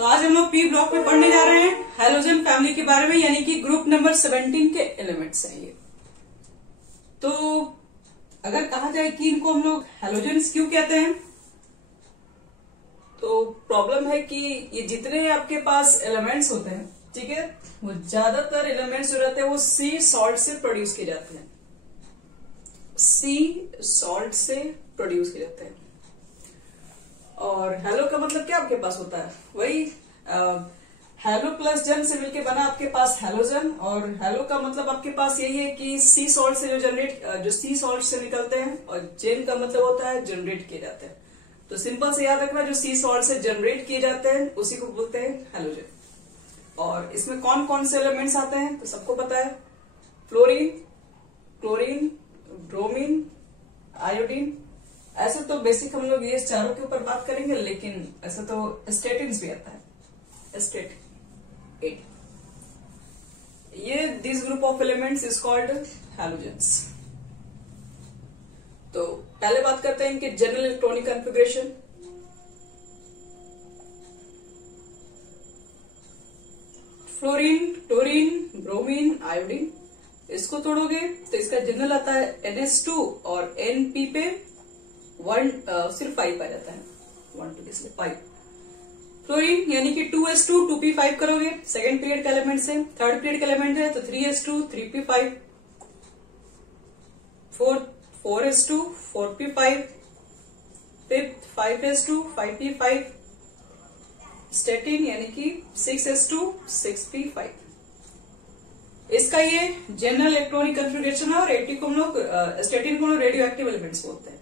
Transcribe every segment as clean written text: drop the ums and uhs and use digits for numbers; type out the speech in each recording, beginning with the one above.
तो आज हम लोग पी ब्लॉक में पढ़ने जा रहे हैं हैलोजन फैमिली के बारे में, यानी कि ग्रुप नंबर 17 के एलिमेंट्स हैं ये। तो अगर कहा जाए कि इनको हम लोग हैलोजेंस क्यों कहते हैं, तो प्रॉब्लम है कि ये जितने आपके पास एलिमेंट्स होते हैं, ठीक है, वो ज्यादातर एलिमेंट्स जो रहते हैं वो सी सॉल्ट से प्रोड्यूस किए जाते हैं, सी सॉल्ट से प्रोड्यूस किए जाते हैं। और हैलो का मतलब क्या आपके पास होता है, वही हैलो प्लस जन से मिलके बना आपके पास हैलोजन। और हैलो का मतलब आपके पास यही है कि सी सॉल्ट से जो सी सॉल्ट से निकलते हैं, और जेन का मतलब होता है जनरेट किए जाते हैं। तो सिंपल से याद रखना, जो सी सॉल्ट से जनरेट किए जाते हैं उसी को बोलते हैं हैलोजन। और इसमें कौन कौन से एलिमेंट्स आते हैं तो सबको पता है, फ्लोरीन, क्लोरीन, ब्रोमीन, आयोडीन। ऐसे तो बेसिक हम लोग ये चारों के ऊपर बात करेंगे, लेकिन ऐसा तो स्टेटिन्स भी आता है, स्टेट 8। ये this group of elements is called halogens. तो पहले बात करते हैं इनके general electronic configuration. Fluorine, chlorine, bromine, iodine, इसको तोड़ोगे तो इसका जनरल आता है NH2 और Np पे सिर्फ 5 आ जाता है, 1 2 इसलिए 5। फ्लोरीन यानी कि 2s2 2p5 करोगे सेकेंड पीरियड का एलिमेंट से, थर्ड पीरियड का एलिमेंट है तो 3s2 3p5, 4s2 4p5, fifth 5s2 5p5, statin यानी कि 6s2 6p5। इसका ये जनरल इलेक्ट्रॉनिक कॉन्फ़िगरेशन है। और 80 को हम लोग स्टेटिन को रेडियो एक्टिव एलिमेंट्स बोलते हैं।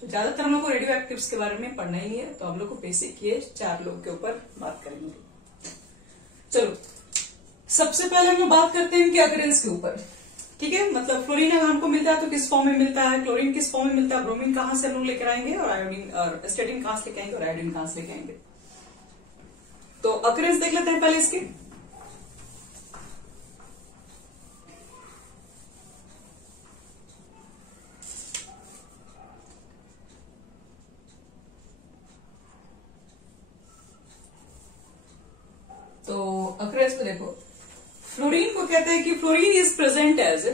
तो ज्यादातर हम लोग को रेडियो एक्टिव्स के बारे में पढ़ना ही नहीं है, तो हम लोग को बेसिक ये 4 लोग के ऊपर बात करेंगे। चलो सबसे पहले हम लोग बात करते हैं इनके अकरेंस के ऊपर, ठीक है। मतलब फ्लोरीन अगर हमको मिलता है तो किस फॉर्म में मिलता है, क्लोरीन किस फॉर्म में मिलता है, ब्रोमीन कहां से हम लोग लेकर आएंगे, और आयोडीन और स्टेटिन कहां से लेके आएंगे, और आयोडीन कहां से लेके आएंगे। तो अकरेंस देख लेते हैं पहले इसके। तो अकरेंस को देखो, फ्लोरीन को कहते हैं कि fluorine is present as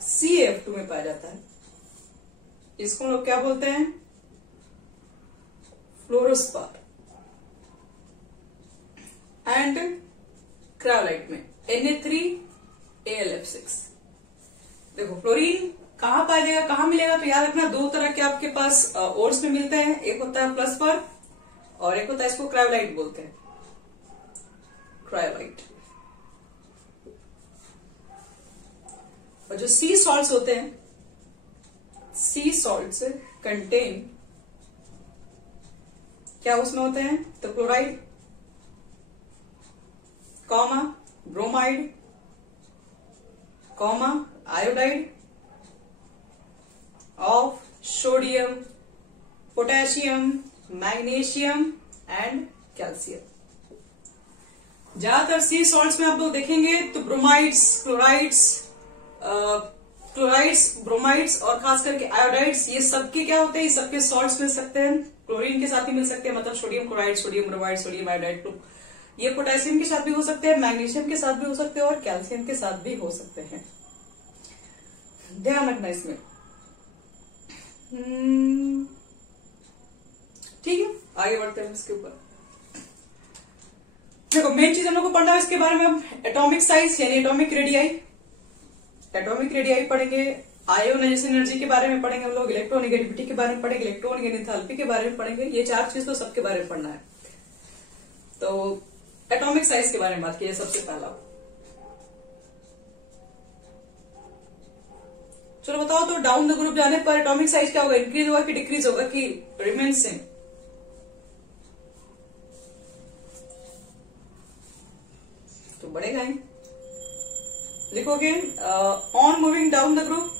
CF2 में पाया जाता है। इसको हम लोग क्या बोलते हैं, फ्लोरोस्पार। एंड क्रायोलाइट में Na3AlF6। देखो फ्लोरीन कहां पाया जाएगा, कहां मिलेगा, तो याद रखना 2 तरह के आपके पास ओर्स में मिलते हैं। एक होता है प्लस पर और एक होता है, इसको क्रायोलाइट बोलते हैं, क्रायोलाइट। और जो सी सॉल्ट्स होते हैं, सी सॉल्ट्स कंटेन क्या उसमें होते हैं, तो chloride, comma bromide, comma iodide of sodium, potassium, magnesium and calcium. ज्यादातर सी सॉल्ट्स में आप लोग देखेंगे तो ब्रोमाइड्स, क्लोराइड्स, ब्रोमाइड्स और खास करके आयोडाइड्स, ये सबके क्या होते हैं, ये सबके सॉल्ट्स मिल सकते हैं। क्लोरीन के साथ ही मिल सकते हैं, मतलब sodium chloride, sodium bromide, sodium iodide. तो ये पोटेशियम के साथ भी हो सकते हैं, मैग्नीशियम के साथ भी हो सकते हैं, और कैल्शियम के साथ भी हो सकते हैं। ध्यान रखना इसमें, ठीक है। आगे बढ़ते हैं इसके ऊपर। देखो मेन चीज हम लोग को पढ़ना है इसके बारे में, हम एटॉमिक साइज यानी एटॉमिक रेडियाई पढ़ेंगे, आयोनाइजेशन एनर्जी के बारे में पढ़ेंगे हम लोग, इलेक्ट्रोनेगेटिविटी के बारे में पढ़ेंगे, इलेक्ट्रॉनिक एंथैल्पी के बारे में पढ़ेंगे। ये 4 चीज तो सबके बारे में पढ़ना है। तो एटॉमिक साइज के बारे में बात की सबसे पहला। चलो बताओ, तो डाउन द ग्रुप जाने पर एटॉमिक साइज क्या होगा, इंक्रीज होगा कि डिक्रीज होगा कि रिमेन सेम, तो बढ़ेगा ही। लिखोगे on moving down the group,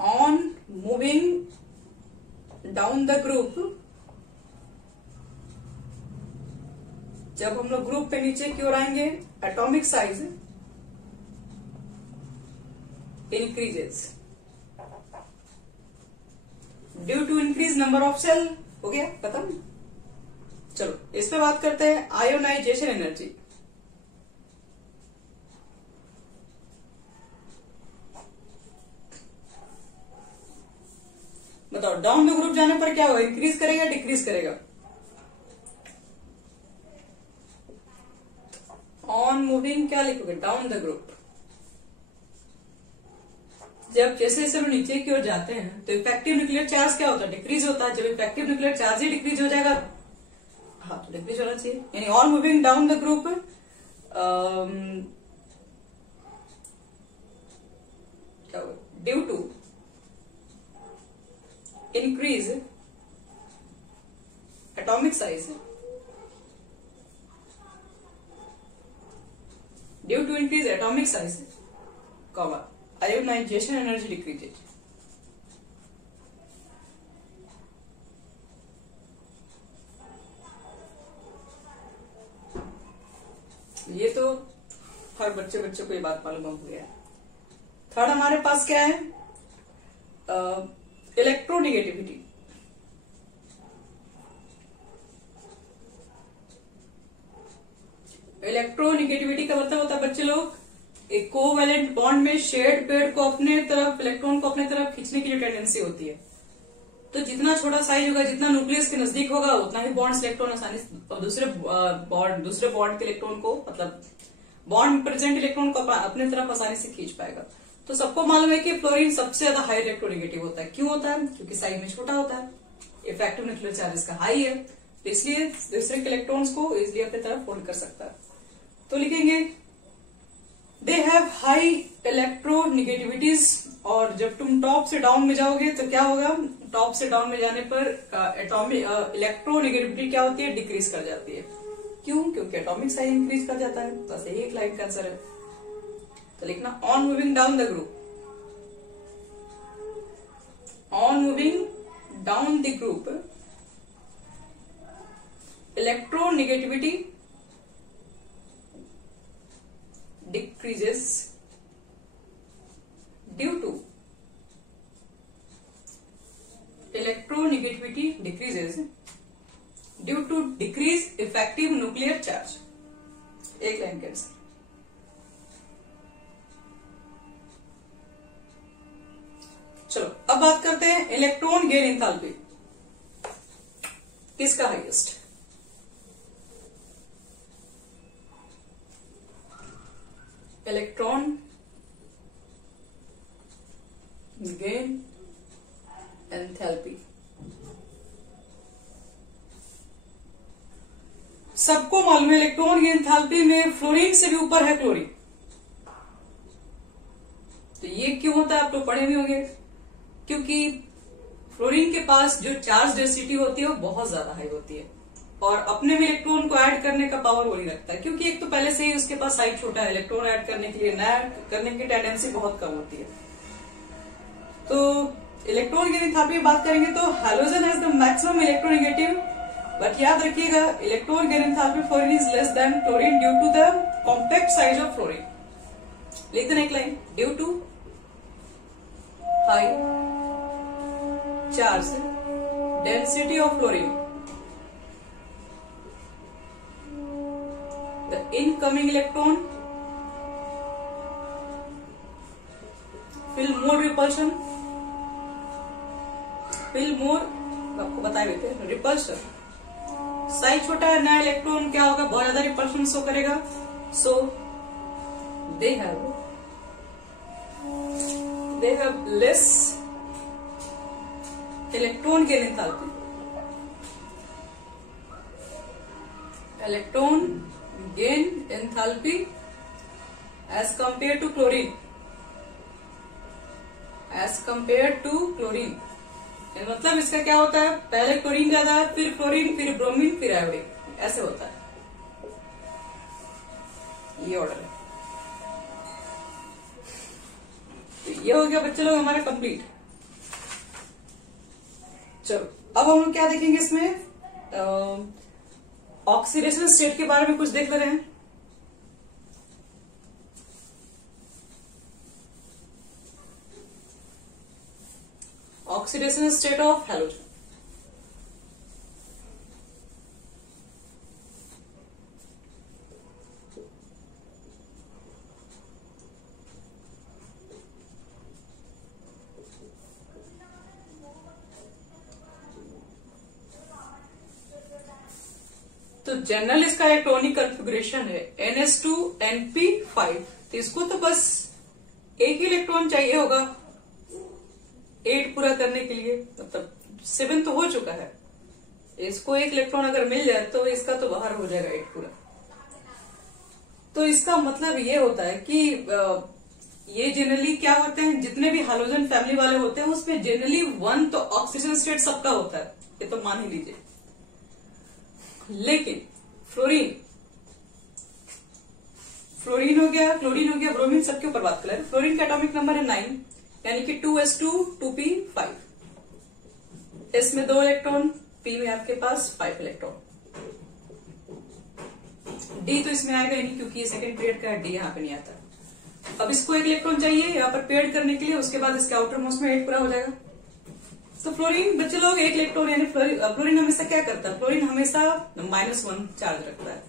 on moving down the group, जब हम लोग ग्रुप पे नीचे की ओर आएंगे, atomic size increases due to increase number of cell। हो गया खत्म। चलो इस पे बात करते हैं आयोनाइजेशन एनर्जी। बताओ डाउन द ग्रुप जाने पर क्या होगा, इंक्रीज करेगा डिक्रीज करेगा? ऑन मूविंग क्या लिखोगे, डाउन द ग्रुप। जब जैसे जैसे हम नीचे की ओर जाते हैं तो इफेक्टिव न्यूक्लियर चार्ज क्या होता है, डिक्रीज होता है। जब इफेक्टिव न्यूक्लियर चार्ज ही डिक्रीज हो जाएगा, हाँ तो डिक्रीज होना चाहिए। यानी on moving down the group क्या होगा, due to increase atomic size due to increase atomic size, comma ionization energy decreases। ये तो हर बच्चे को ये बात मालूम हो गया। थर्ड हमारे पास क्या है, इलेक्ट्रोनिगेटिविटी। इलेक्ट्रोनिगेटिविटी का मतलब होता है बच्चे लोग एक कोवैलेंट बॉन्ड में शेयर्ड पेयर को अपने तरफ, इलेक्ट्रॉन को अपने तरफ खींचने की जो टेंडेंसी होती है, तो जितना छोटा साइज होगा, जितना न्यूक्लियस के नजदीक होगा, उतना ही बॉन्ड्स इलेक्ट्रॉन आसानी से दूसरे बॉन्ड के इलेक्ट्रॉन को, मतलब बॉन्ड में प्रेजेंट इलेक्ट्रॉन को अपने तरफ आसानी से खींच पाएगा। तो सबको मालूम है कि फ्लोरीन सबसे ज्यादा हाई इलेक्ट्रोनेगेटिव होता है। क्यों होता है? क्योंकि साइज में छोटा होता है, इफेक्टिव न्यूक्लियर चार्ज इसका हाई है, तो इसलिए दूसरे के इलेक्ट्रॉन्स को इजिली अपनी तरफ होल्ड कर सकता है। तो लिखेंगे दे हैव हाई इलेक्ट्रोनेगेटिविटीज। और जब तुम टॉप से डाउन में जाओगे तो क्या होगा, टॉप से डाउन में जाने पर एटॉमिक इलेक्ट्रोनेगेटिविटी क्या होती है, डिक्रीज कर जाती है। क्यों? क्योंकि एटॉमिक साइज इंक्रीज कर जाता है। बस यही एक लाइन का आंसर है। तो लिखना on moving down the group, on moving down the group electronegativity decreases due to electronegativity decreases due to decrease effective nuclear charge। एक लाइन के आंसर। चलो अब बात करते हैं इलेक्ट्रॉन गेन एंथैल्पी, किसका हाईएस्ट? Electron gain enthalpy. सबको मालूम है इलेक्ट्रॉन गेन एंथैल्पी में फ्लोरीन से भी ऊपर है क्लोरीन। तो ये क्यों होता है, आप लोग पढ़े भी होंगे। क्योंकि फ्लोरीन के पास जो चार्ज डेंसिटी होती है वो बहुत ज्यादा हाई होती है, और अपने में इलेक्ट्रॉन को ऐड करने का पावर वो नहीं रखता है। क्योंकि एक तो पहले से ही उसके पास साइज छोटा है, इलेक्ट्रॉन ऐड करने के लिए नया करने की टेंडेंसी बहुत कम होती है। तो इलेक्ट्रॉन गेन एंथैल्पी बात करेंगे तो halogen has the maximum electronegative, but याद रखिएगा electron gain enthalpy fluorine is less than chlorine due to the compact size of fluorine. लिख देना एक line, due to high charge density of fluorine the incoming electron feel more repulsion, आपको बताए हुए थे repulsion. Size छोटा है, नया इलेक्ट्रॉन क्या होगा, बहुत ज्यादा रिपल्शन शो करेगा। So they have less electron gain enthalpy, electron gain enthalpy as compared to chlorine, मतलब इसका क्या होता है, पहले क्लोरीन ज्यादा है, फिर क्लोरीन, फिर ब्रोमीन, फिर आयोडीन, ऐसे होता है। ये ऑर्डर है। तो ये हो गया बच्चे लोग हमारे कंप्लीट। चलो अब हम लोग क्या देखेंगे इसमें, ऑक्सीडेशन स्टेट के बारे में कुछ देख ले रहे हैं। Oxidation state of halogen. तो जनरल इसका इलेक्ट्रॉनिक कॉन्फ़िगरेशन है NH2NP5। तो इसको तो बस एक ही इलेक्ट्रॉन चाहिए होगा 8 पूरा करने के लिए, मतलब 7 तो हो चुका है। इसको एक इलेक्ट्रॉन अगर मिल जाए तो इसका तो बाहर हो जाएगा 8 पूरा। तो इसका मतलब ये होता है कि ये जनरली क्या होते हैं, जितने भी हाइड्रोजन फैमिली वाले होते हैं उसमें जनरली 1 तो ऑक्सीजन स्टेट सबका होता है, ये तो मान ही लीजिए। लेकिन फ्लोरीन हो गया, क्लोरीन हो गया, ब्रोमीन, सबके ऊपर बात करें। फ्लोरीन का एटॉमिक नंबर है 9, यानी कि 2s2 2p5। इसमें 2 इलेक्ट्रॉन, p में आपके पास 5 इलेक्ट्रॉन। d तो इसमें आएगा ही नहीं क्योंकि ये सेकंड पीरियड का है, d यहाँ पे नहीं आता। अब इसको 1 इलेक्ट्रॉन चाहिए यहाँ पर पेड करने के लिए, उसके बाद इसके आउटर मोस्ट में 8 पूरा हो जाएगा। तो फ्लोरीन बच्चे लोग 1 इलेक्ट्रॉन, यानी फ्लोरीन हमेशा क्या करता है, फ्लोरीन हमेशा -1 चार्ज रखता है।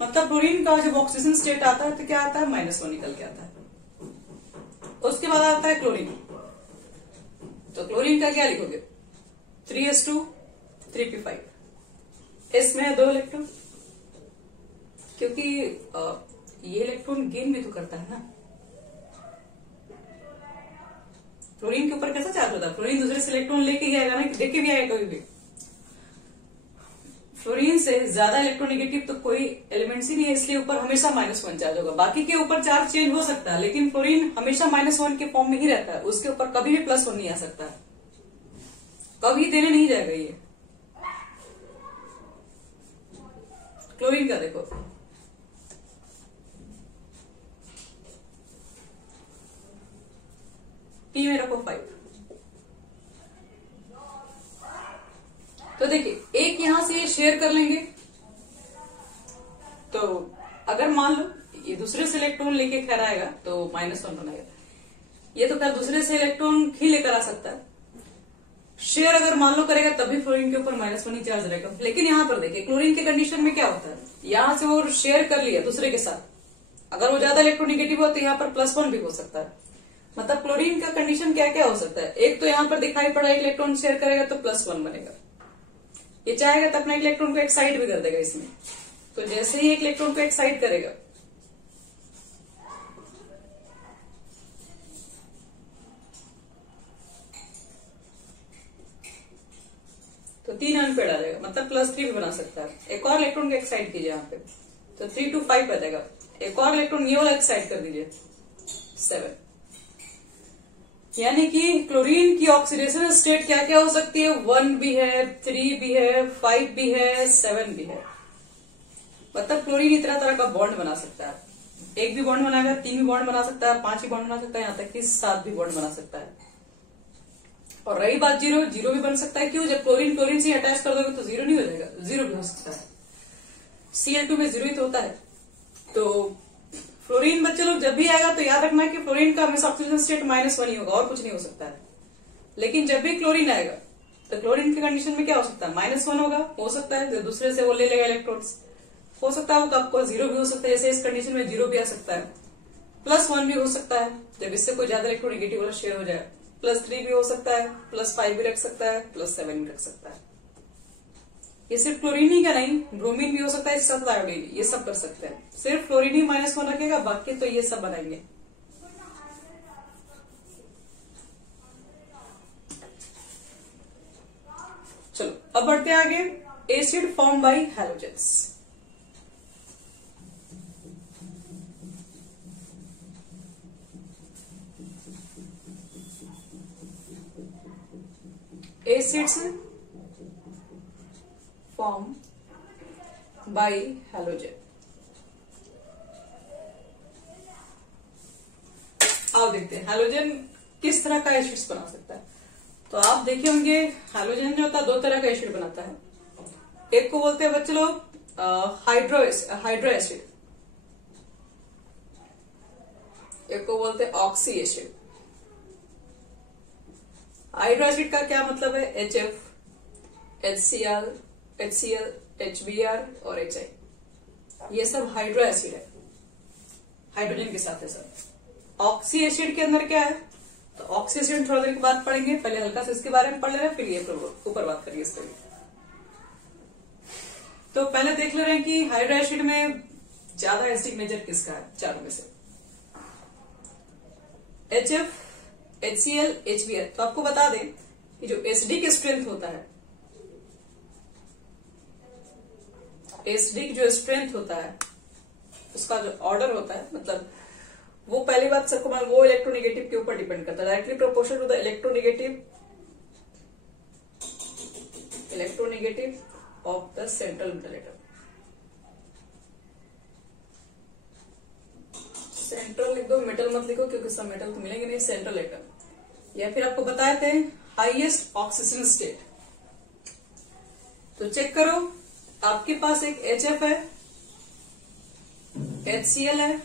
मतलब फ्लोरीन का जब ऑक्सीजन स्टेट आता है तो क्या आता है, -1 निकल के आता है। उसके बाद आता है क्लोरीन। तो क्लोरीन का क्या लिखोगे, 3s2 3p5। इसमें है 2 इलेक्ट्रॉन, क्योंकि ये इलेक्ट्रॉन गेन भी तो करता है ना। फ्लोरीन के ऊपर कैसा चार्ज होता है, फ्लोरीन दूसरे से इलेक्ट्रॉन लेके ही आएगा ना, लेके भी आएगा कभी भी। फ्लोरीन से ज्यादा इलेक्ट्रोनेगेटिव तो कोई एलिमेंट्स ही नहीं है, इसलिए ऊपर हमेशा -1 चार्ज होगा। बाकी के ऊपर चार्ज चेंज हो सकता है, लेकिन फ्लोरीन हमेशा -1 के फॉर्म में ही रहता है। उसके ऊपर कभी भी +1 नहीं आ सकता है, कभी देने नहीं जाएगा ये। क्लोरीन का देखो, p में रखो 5। तो देखिए एक यहां से ये शेयर कर लेंगे, तो अगर मान लो ये दूसरे से इलेक्ट्रॉन लेके खैर आएगा तो -1 बनाएगा। ये तो खैर दूसरे से इलेक्ट्रॉन ही लेकर आ सकता है। शेयर अगर मान लो करेगा तभी फ्लोरीन के ऊपर -1 ही चार्ज रहेगा। लेकिन यहां पर देखिए क्लोरीन के कंडीशन में क्या होता है, यहां से वो शेयर कर लिया दूसरे के साथ, अगर वो ज्यादा इलेक्ट्रोनेगेटिव हो तो यहाँ पर +1 भी हो सकता है। मतलब क्लोरीन का कंडीशन क्या क्या हो सकता है, एक तो यहाँ पर दिखाई पड़ा 1 इलेक्ट्रॉन शेयर करेगा तो +1 बनेगा। ये चाहेगा तो अपना इलेक्ट्रॉन को एक्साइट भी कर देगा इसमें। तो जैसे ही 1 इलेक्ट्रॉन को एक्साइट करेगा तो 3 अनपेड आ जाएगा, मतलब +3 भी बना सकता है। एक और इलेक्ट्रॉन को एक्साइट कीजिए यहाँ पे तो 3 to 5 आ जाएगा। एक और इलेक्ट्रॉन ये वाला एक्साइट कर दीजिए 7। यानी कि क्लोरीन की ऑक्सीडेशन स्टेट क्या क्या हो सकती है, 1 भी है, 3 भी है, 5 भी है, 7 भी है। मतलब क्लोरीन इतना तरह का बॉन्ड बना सकता है। 1 भी बॉन्ड बनाएगा, 3 भी बॉन्ड बना सकता है, 5 भी बॉन्ड बना सकता है, यहाँ तक कि 7 भी बॉन्ड बना सकता है। और रही बात जीरो भी बन सकता है। क्यों, जब क्लोरीन से अटैच कर दोगे तो 0 नहीं हो जाएगा, 0 भी हो सकता है। Cl2 में 0 ही तो होता है। तो फ्लोरीन बच्चे लोग जब भी आएगा तो याद रखना कि फ्लोरीन का हमेशा ऑक्सीजन स्टेट -1 ही होगा और कुछ नहीं हो सकता है। लेकिन जब भी क्लोरीन आएगा तो क्लोरीन की कंडीशन में क्या हो सकता है, -1 होगा, हो सकता है जो दूसरे से वो ले लेगा इलेक्ट्रॉन्स, हो सकता है वो आपको 0 भी हो सकता है। जैसे इस कंडीशन में 0 भी आ सकता है, +1 भी हो सकता है जब इससे कोई ज्यादा इलेक्ट्रोनेगेटिव वाला शेयर हो जाए, +3 भी हो सकता है, +5 भी रख सकता है, +7 भी रख सकता है। ये सिर्फ क्लोरीन ही का नहीं, ब्रोमीन भी हो सकता है, इसके साथ आयोडीन, ये सब कर सकते हैं। सिर्फ क्लोरीन ही -1 रखेगा, बाकी तो ये सब बनाएंगे। चलो अब बढ़ते हैं आगे। Acid form by halogens. Acids form by halogen. आओ देखते हैं हैलोजन किस तरह का एसिड्स बना सकता है। तो आप देखे होंगे हैलोजन जो होता है 2 तरह का एसिड बनाता है। एक को बोलते हैं बच्चे लोग हाइड्रो एसिड, एक को बोलते हैं ऑक्सी एसिड। हाइड्रो एसिड का क्या मतलब है? HF, HCl, HCl, HBr और HI, ये सब हाइड्रो एसिड है, हाइड्रोजन के साथ है सब। ऑक्सी एसिड के अंदर क्या है? तो ऑक्सी एसिड थोड़ा देर के बाद पढ़ेंगे, पहले हल्का से इसके बारे में पढ़ ले रहे हैं, फिर ये ऊपर बात करिए इसके लिए। तो पहले देख ले रहे हैं कि हाइड्रो एसिड में ज्यादा एसिडिक नेचर किसका है चारों में से? HF, HCl, HBr। तो आपको बता दें कि जो एसिडिक स्ट्रेंथ होता है, एसिडिक जो स्ट्रेंथ होता है उसका जो ऑर्डर होता है, मतलब वो पहली बात सबको मालूम, वो इलेक्ट्रोनेगेटिव के ऊपर डिपेंड करता है, directly proportional to the electronegative of the central metal atom. Central लिख दो, मेटल मत लिखो क्योंकि सब मेटल तो मिलेंगे नहीं, सेंट्रल एटम। या फिर आपको बताए थे हाईएस्ट ऑक्सीजन स्टेट। तो चेक करो, आपके पास एक HF है, HCl है,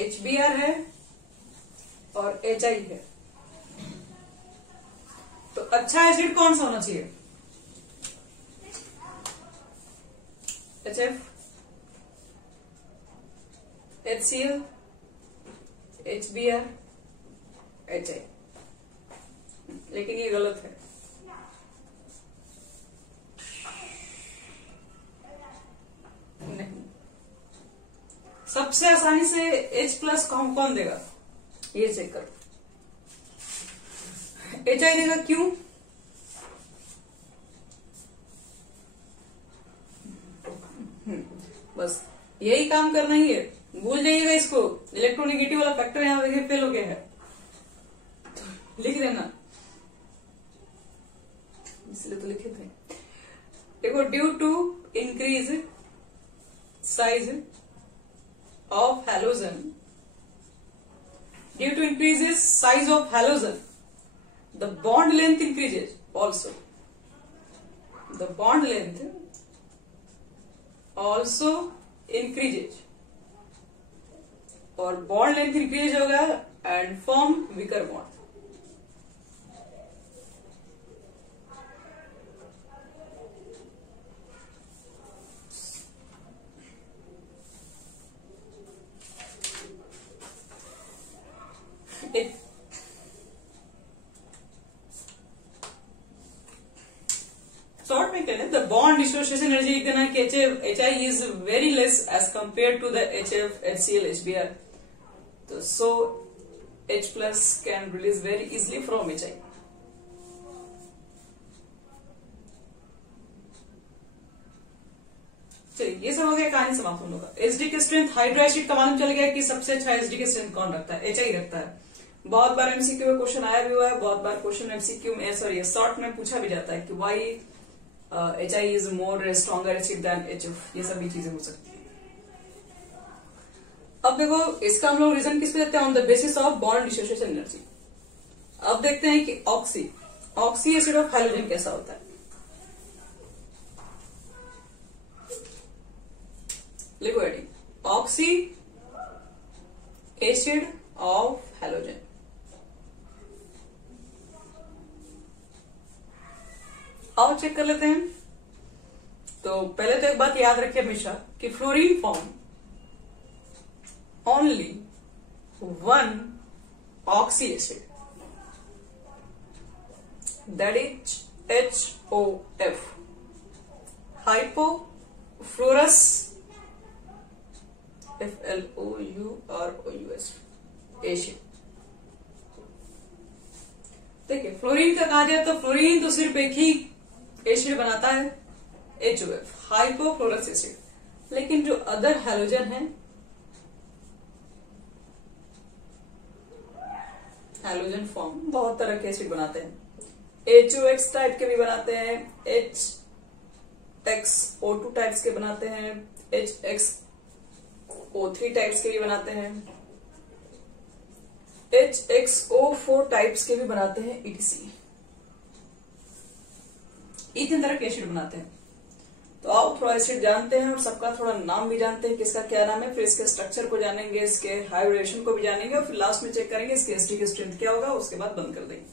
HBr है और HI है। तो अच्छा एसिड कौन सा होना चाहिए? HF, HCl, HBr, HI। लेकिन ये गलत है। नहीं, सबसे आसानी से H+ कौन देगा? ये चेक करो, HI देगा। क्यों? बस यही काम करना ही है, भूल जाइएगा इसको। इलेक्ट्रोनेगेटिव वाला फैक्टर यहाँ पे फेल हो गया है, तो लिख देना, इसलिए तो लिखे थे। देखो, due to increase size of halogen, due to increases size of halogen, the bond length increases also, the bond length also increases, और बॉन्ड लेंथ इंक्रीज होगा and form weaker bond. Short में कहते हैं द बॉन्ड डिसोसिएशन एनर्जी लिखना है कि HI is very less as compare to the HF, HCl, HBr। तो so H+ can release very easily from HI। चलिए, ये सब हो गया, कहानी समाप्त हम लोग का। एसिडिक स्ट्रेंथ हाइड्रो एसिड का मालूम चल गया कि सबसे अच्छा एसिडिक स्ट्रेंथ कौन रखता है? HI रखता है। बहुत बार MCQ में क्वेश्चन आया भी हुआ है, बहुत बार क्वेश्चन MCQ में सॉरी शॉर्ट में पूछा भी जाता है कि why HI is more stronger acid than HF। ये सभी चीजें हो सकती है। अब देखो, इसका हम लोग रीजन किस पे देते हैं? On the basis of bond dissociation energy. अब देखते हैं कि ऑक्सी एसिड ऑफ हैलोजन कैसा होता है। लिखो heading, oxy acid of halogen. आओ चेक कर लेते हैं। तो पहले तो एक बात याद रखिए हमेशा कि fluorine form only one oxy acid, that is HOF, hypofluorous FLOUROUS acid. देखिए, फ्लोरीन का कहा जाए तो फ्लोरीन तो सिर्फ एक ही एसिड बनाता है, HOF, हाइपोफ्लोरस एसिड। लेकिन जो अदर हैलोजन है, हैलोजन फॉर्म बहुत तरह के एसिड बनाते हैं। HOX टाइप के भी बनाते हैं, HXO2 टाइप्स के बनाते हैं, HXO3 टाइप्स के भी बनाते हैं, HXO4 टाइप्स के भी बनाते हैं, ETC। इतने तरह के एसिड बनाते हैं। तो आप थोड़ा एसिड जानते हैं और सबका थोड़ा नाम भी जानते हैं, किसका क्या नाम है, फिर इसके स्ट्रक्चर को जानेंगे, इसके हाइब्रिडेशन को भी जानेंगे और फिर लास्ट में चेक करेंगे इसके एसिडिक स्ट्रेंथ क्या होगा, उसके बाद बंद कर देंगे।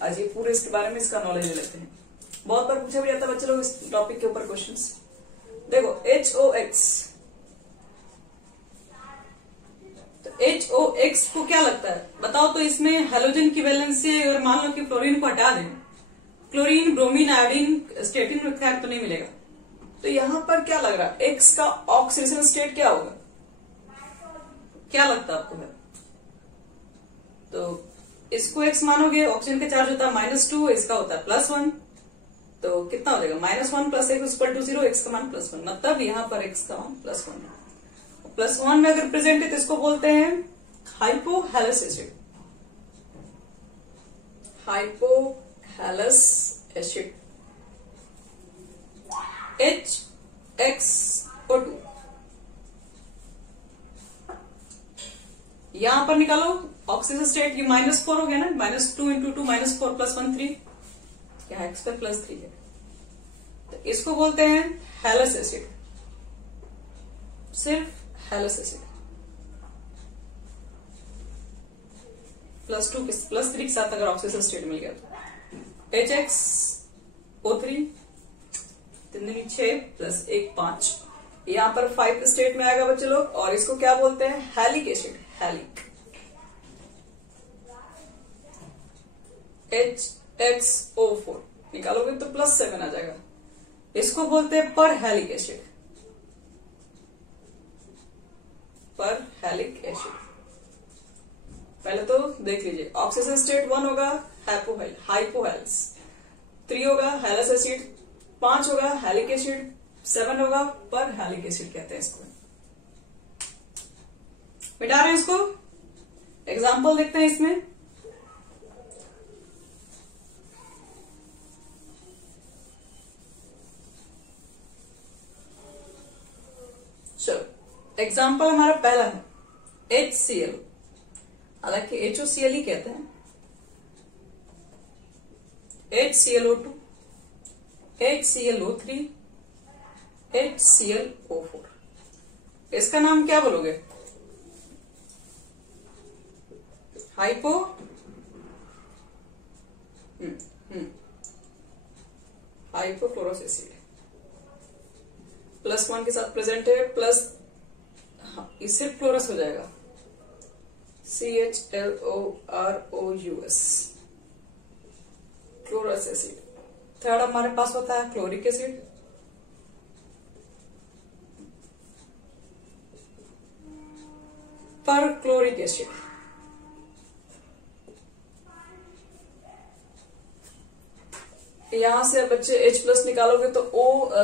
आज ये पूरे इसके बारे में इसका नॉलेज ले लेते हैं। बहुत बार पूछा भी जाता है बच्चे लोग इस टॉपिक के ऊपर क्वेश्चंस। देखो HOX, तो HOX को क्या लगता है बताओ तो। इसमें हेलोजन की वैलेंसी अगर मान लो कि फ्लोरीन को हटा दें, क्लोरीन, ब्रोमीन, आयोडीन, स्टेटिन में खैर तो नहीं मिलेगा, तो यहां पर क्या लग रहा है X का ऑक्सीडेशन स्टेट क्या होगा, क्या लगता है आपको है? तो इसको X मानोगे, ऑक्सीजन का चार्ज होता है -2, इसका होता है +1, तो कितना हो जाएगा -1 + X = 0, X का मान +1, मतलब यहां पर X का मान +1 है। +1 में अगर प्रेजेंट है तो इसको बोलते हैं हाइपोहैलस एसिड, हाइपोहैलस एसिड HXO2। यहां पर निकालो ऑक्सीजन स्टेट, ये -4 हो गया ना, -2 × 2 -4 + 1 3, यहाँ X पर +3 है, तो इसको बोलते हैं हैलस एसिड, सिर्फ हैलस एसिड। +2 के +3 के साथ अगर ऑक्सीजन स्टेट मिल गया तो HXO3 3 6 + 1 5, यहां पर 5 स्टेट में आएगा बच्चे लोग, और इसको क्या बोलते हैं हैलिक एसिड, हैलिक HXO4 निकालोगे तो +7 आ जाएगा, इसको बोलते हैं पर हैलिक एसिड, पर हैलिक एसिड। पहले तो देख लीजिए, ऑक्सीजन स्टेट 1 होगा हाइपोहैलस, 3 होगा हैलस एसिड, 5 होगा हैलिक एसिड, 7 होगा पर हैलिक एसिड कहते हैं इसको। मिटा रहे हैं इसको, एग्जाम्पल देखते हैं इसमें। चलो एग्जाम्पल हमारा पहला है HCl, हालांकि HOCl ही कहते हैं, HClO2, HClO3, HClO4, इसका नाम क्या बोलोगे? हाइपो हाइपोक्लोरस एसिड, +1 के साथ प्रेजेंट है, प्लस इससे क्लोरस हो जाएगा, CHLOROUS, क्लोरस एसिड। थर्ड हमारे पास होता है क्लोरिक एसिड, पर क्लोरिक एसिड, यहां से बच्चे H+ निकालोगे तो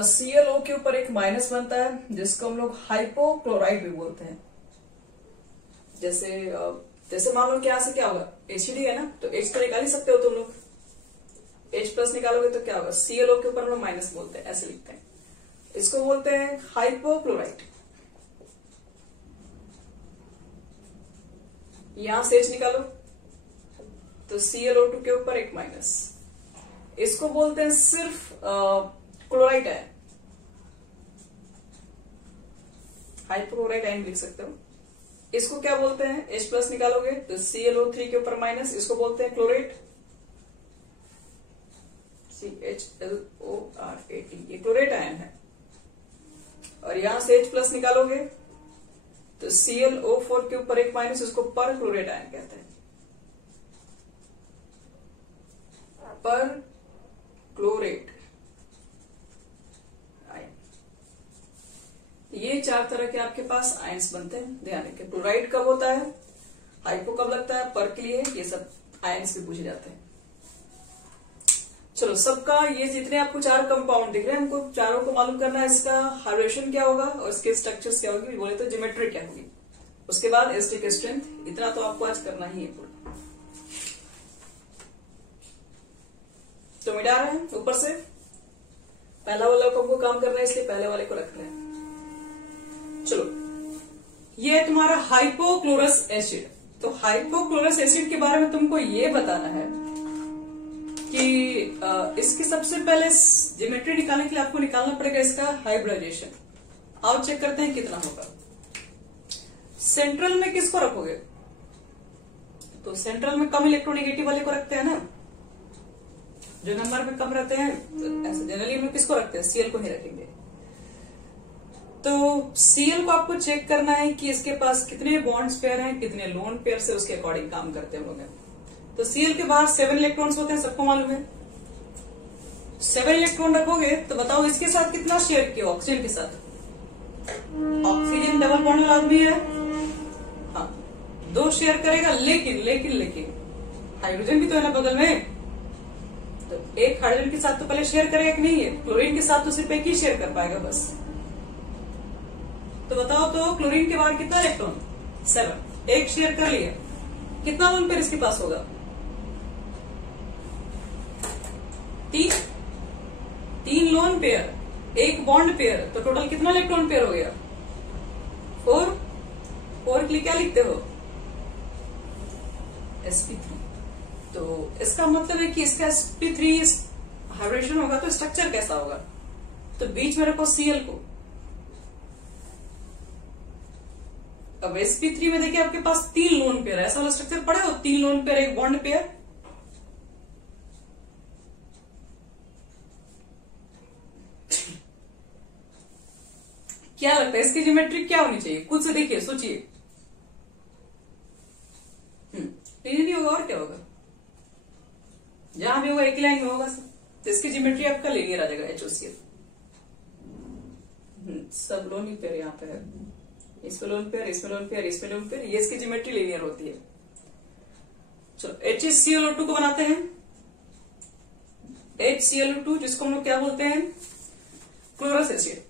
ClO के ऊपर एक माइनस बनता है, जिसको हम लोग हाइपोक्लोराइड भी बोलते हैं। जैसे मान लो कि यहां से क्या होगा, एसिड ही है ना, तो H तो निकाल ही सकते हो तुम लोग, H+ निकालोगे तो क्या होगा, ClO के ऊपर हम लोग माइनस बोलते हैं, ऐसे लिखते हैं, इसको बोलते हैं हाइपोक्लोराइड। यहां से H निकालो तो ClO2 के ऊपर एक माइनस, इसको बोलते हैं सिर्फ क्लोराइड है, हाइपोक्लोराइड आयन लिख सकते हो। इसको क्या बोलते हैं, H+ निकालोगे तो ClO3 के ऊपर माइनस, इसको बोलते हैं क्लोरेट, CHLORAT, ये क्लोरेट आयन है। और यहां से H+ निकालोगे तो ClO4 के ऊपर एक माइनस, इसको पर क्लोरेट आयन कहते हैं, पर क्लोरेट आयन। ये 4 तरह के आपके पास आयन्स बनते हैं, ध्यान रखिए। क्लोराइड कब होता है, हाइपो कब लगता है, पर के लिए, ये सब आयन्स भी पूछे जाते हैं। चलो सबका ये जितने आपको 4 कंपाउंड दिख रहे हैं, हमको चारों को मालूम करना है, इसका हाइड्रेशन क्या होगा और इसके स्ट्रक्चर्स क्या होगी, बोले तो ज्योमेट्री क्या होगी, उसके बाद एसिडिक स्ट्रेंथ, इतना तो आपको आज करना ही है पूरा। तो मिटा रहे हैं ऊपर से, पहला वाला को हमको काम करना है, इसलिए पहले वाले को रख रहे हैं। चलो ये है तुम्हारा हाइपोक्लोरस एसिड। तो हाइपोक्लोरस एसिड के बारे में तुमको ये बताना है कि इसकी सबसे पहले ज्योमेट्री निकालने के लिए आपको निकालना पड़ेगा इसका हाइब्रिडाइजेशन। आओ चेक करते हैं कितना होगा। सेंट्रल में किसको रखोगे, तो सेंट्रल में कम इलेक्ट्रोनेगेटिव वाले को रखते हैं ना, जो नंबर में कम रहते हैं तो ऐसे जनरली हम लोग किसको रखते हैं, सीएल को ही रखेंगे। तो सीएल को आपको चेक करना है कि इसके पास कितने बॉन्ड्स पेयर हैं, कितने लोन पेयर से उसके अकॉर्डिंग काम करते हैं हम लोग। तो सीएल के बाहर 7 इलेक्ट्रॉन्स होते हैं, सबको मालूम है। 7 इलेक्ट्रॉन रखोगे तो बताओ इसके साथ कितना शेयर किया ऑक्सीजन के साथ। ऑक्सीजन डबल बॉन्ड वाला आदमी है, हाँ 2 शेयर करेगा, लेकिन लेकिन लेकिन हाइड्रोजन भी तो है ना बगल में, तो एक हाइड्रोजन के साथ तो पहले शेयर करेगा कि नहीं है। क्लोरीन के साथ तो सिर्फ एक ही शेयर कर पाएगा बस। तो बताओ तो क्लोरीन के बाहर कितना इलेक्ट्रॉन, 7, एक शेयर कर लिया, कितना लोन पेयर इसके पास होगा, 3 लोन पेयर, 1 बॉन्ड पेयर, तो टोटल कितना इलेक्ट्रॉन पेयर हो गया, 4 के लिए क्या लिखते हो, sp3। तो इसका मतलब है कि इसका sp3 हाइब्रिडेशन होगा तो स्ट्रक्चर कैसा होगा, तो बीच में रखो Cl को। अब sp3 में देखिए आपके पास 3 लोन पेयर है, ऐसा वाला स्ट्रक्चर पड़ा हो, 3 लोन पेयर 1 बॉन्ड पेयर। क्या लगता है इसकी ज्योमेट्री क्या होनी चाहिए, खुद से देखिए सोचिए। नहीं होगा और क्या होगा, जहां भी होगा एक लाइन में होगा, तो इसकी ज्योमेट्री आपका लीनियर आ जाएगा HOCl। सब लोन ही पेयर यहाँ पे है, इसमें लोन पेयर, इसमें लोन पेयर, इसमें लोन पेयर, ये इसकी ज्योमेट्री लीनियर होती है। चलो HClO2 को बनाते हैं, HClO2 जिसको हम लोग क्या बोलते हैं, क्लोरस एसिड।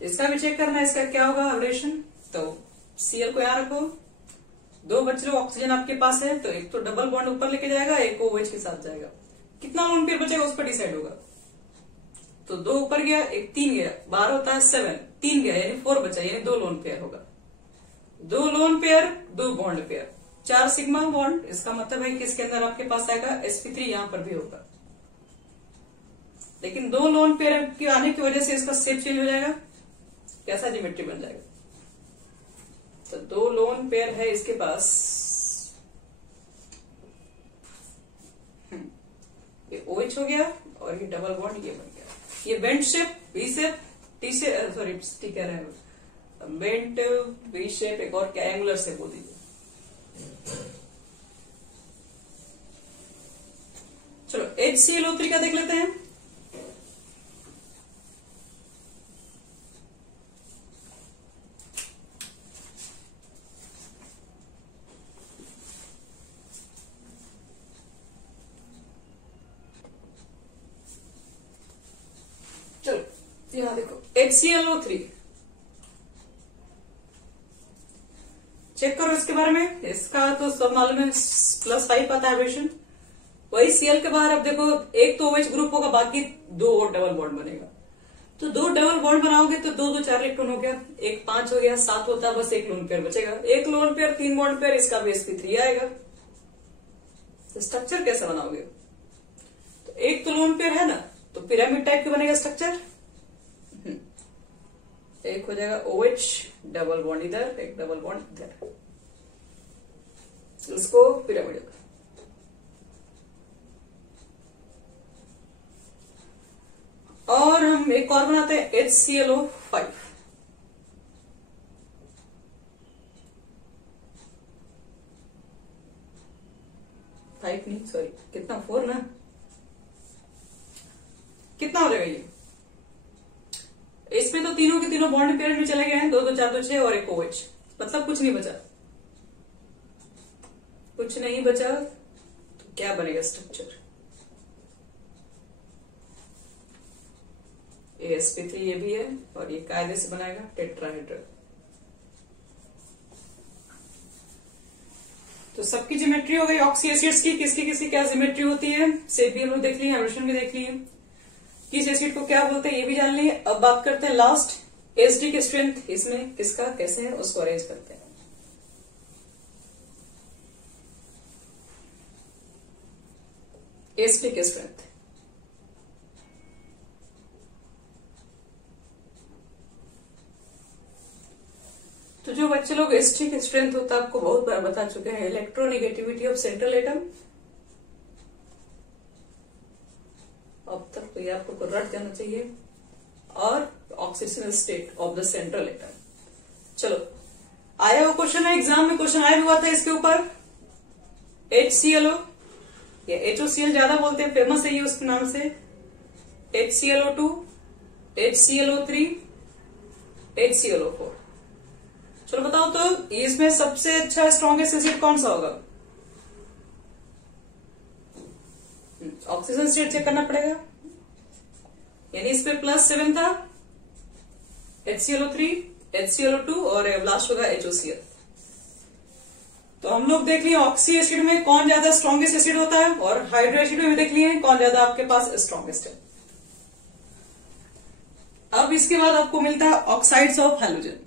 इसका भी चेक करना है इसका क्या होगा हाइब्रिडेशन। तो Cl को यहां रखो, 2 बचे ऑक्सीजन आपके पास है, तो एक तो डबल बॉन्ड ऊपर लेके जाएगा, एक OH के साथ जाएगा, कितना लोन पेयर बचेगा उस पर डिसाइड होगा। तो 2 ऊपर गया, एक 3 गया, 12 होता है 7, 3 गया यानी 4 बचा, यानी 2 लोन पेयर होगा, 2 lone pair 2 bond pair, 4 sigma bond. इसका मतलब है कि इसके अंदर आपके पास आएगा sp3, यहां पर भी होगा, लेकिन 2 लोन पेयर के आने की वजह से इसका शेप चेंज हो जाएगा, कैसा ज्योमेट्री बन जाएगा। तो 2 लोन पेयर है इसके पास, ये OH हो गया और ये डबल बॉन्ड ये बन गया, ये bent shape, V shape, T shape, sorry T कह रहे हैं, बेंट वी शेप, एक और क्या एंगुलर शेप बोल दीजिए। चलो HClO3 का देख लेते हैं। यहां देखो HClO3 चेक करो इसके बारे में, इसका तो सब मालूम है, +5 आता है हाइब्रिडेशन। वही Cl के बाहर अब देखो एक तो OH ग्रुप होगा, बाकी 2 और डबल बॉन्ड बनेगा। तो 2 डबल बॉन्ड बनाओगे तो 2 2 4 इलेक्ट्रॉन हो गया, एक 5 हो गया, 7 होता है, बस एक लोन पेयर बचेगा, एक लोन पेयर 3 बॉन्ड पेयर, इसका भी sp3 आएगा। तो स्ट्रक्चर कैसा बनाओगे, तो एक तो लोन पेयर है ना, तो पिरामिड टाइप का बनेगा स्ट्रक्चर, एक हो जाएगा OH डबल बॉन्ड इधर, एक डबल बॉन्ड इधर, इसको पिरामिड। और हम एक और बनाते हैं HClO5। फाइव नहीं, सॉरी कितना, 4 ना, कितना हो जाएगा ये, इसमें तो तीनों के तीनों बॉन्ड पेयर में चले गए हैं, 2 2 4 2 6 और एक OH, मतलब कुछ नहीं बचा, कुछ नहीं बचा। तो क्या बनेगा स्ट्रक्चर, ये sp3 ये भी है, और ये कायदे से बनाएगा टेट्राहेड्रल। तो सबकी ज्योमेट्री हो गई ऑक्सी एसिड्स की, किसकी किसकी क्या ज्योमेट्री होती है, शेप भी हम लोग देख लिए, हाइब्रिडेशन भी देख लिए, किस एसिड को क्या बोलते हैं ये भी जान लिए। अब बात करते हैं लास्ट, एसडी के स्ट्रेंथ, इसमें किसका कैसे है उसको अरेंज करते हैं। एसडी के स्ट्रेंथ, तो तो जो बच्चे लोग एसटी की स्ट्रेंथ होता है आपको बहुत बार बता चुके हैं, इलेक्ट्रोनेगेटिविटी ऑफ सेंट्रल एटम। अब तक तो ये आपको रट जाना चाहिए, और oxygen state of the central atom. चलो, आया हुआ क्वेश्चन है एग्जाम में, क्वेश्चन आया हुआ था इसके ऊपर। HClO या HOCl ज्यादा बोलते हैं, फेमस है ये उसके नाम से। HClO2, HClO3, HClO4। चलो बताओ तो इसमें सबसे अच्छा स्ट्रॉन्गेस्ट एसिड कौन सा होगा? ऑक्सीजन स्टेट चेक करना पड़ेगा, यानी इस पे +7 था, HClO3, HClO2 और लास्ट होगा HOCl। तो हम लोग देख लिए ऑक्सी एसिड में कौन ज्यादा स्ट्रॉन्गेस्ट एसिड होता है, और हाइड्रो एसिड में भी देख लिए कौन ज्यादा आपके पास स्ट्रॉन्गेस्ट है। अब इसके बाद आपको मिलता है ऑक्साइड्स ऑफ हैलोजन।